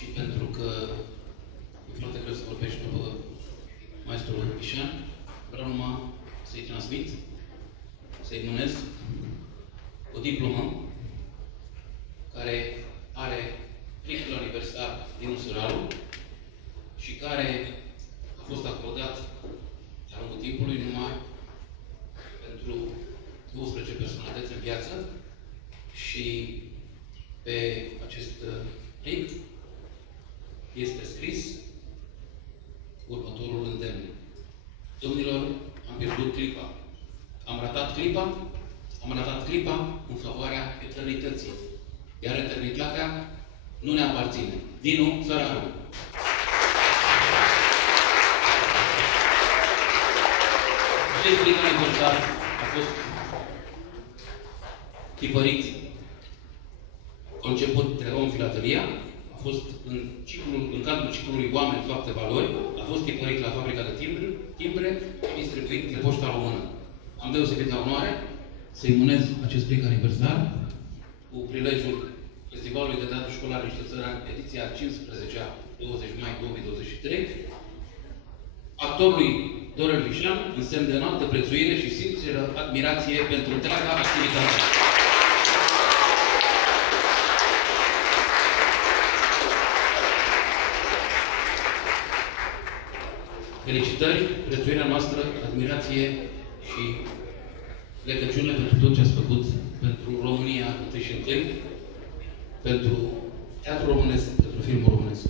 și pentru că e foarte greu să vorbești după maestrul Ișan, vreau numai să-i transmit, să-i mânez o diplomă care are plicul aniversar din Usuralu și care a fost acordat de-a lungul timpului numai pentru 12 personalități în viață și pe acest plic este scris următorul îndemn. Domnilor, am pierdut clipa. Am ratat clipa în favoarea eternității. Iar eternitatea nu ne aparține. Dinu Țăraru. Acest plic aniversar a fost tipărit, conceput de Rom Filatelia, a fost în cadrul ciclului Oameni, Fapte, Valori, a fost tipărit la fabrica de timbre și distribuit de Poșta Română. Am deosebită onoare să-i mânez acest plic aniversar cu prilejul Festivalului de Teatru Școlar Niște Țărani, ediția 15-a, 20 mai 2023, actorului Dorel Ișan, în semn de înaltă prețuire și sinceră admirație pentru întreaga activitate. Felicitări, prețuirea noastră, admirație și plecăciune pentru tot ce ați făcut pentru România întâi și întâi, pentru teatru românesc, pentru filmul românesc.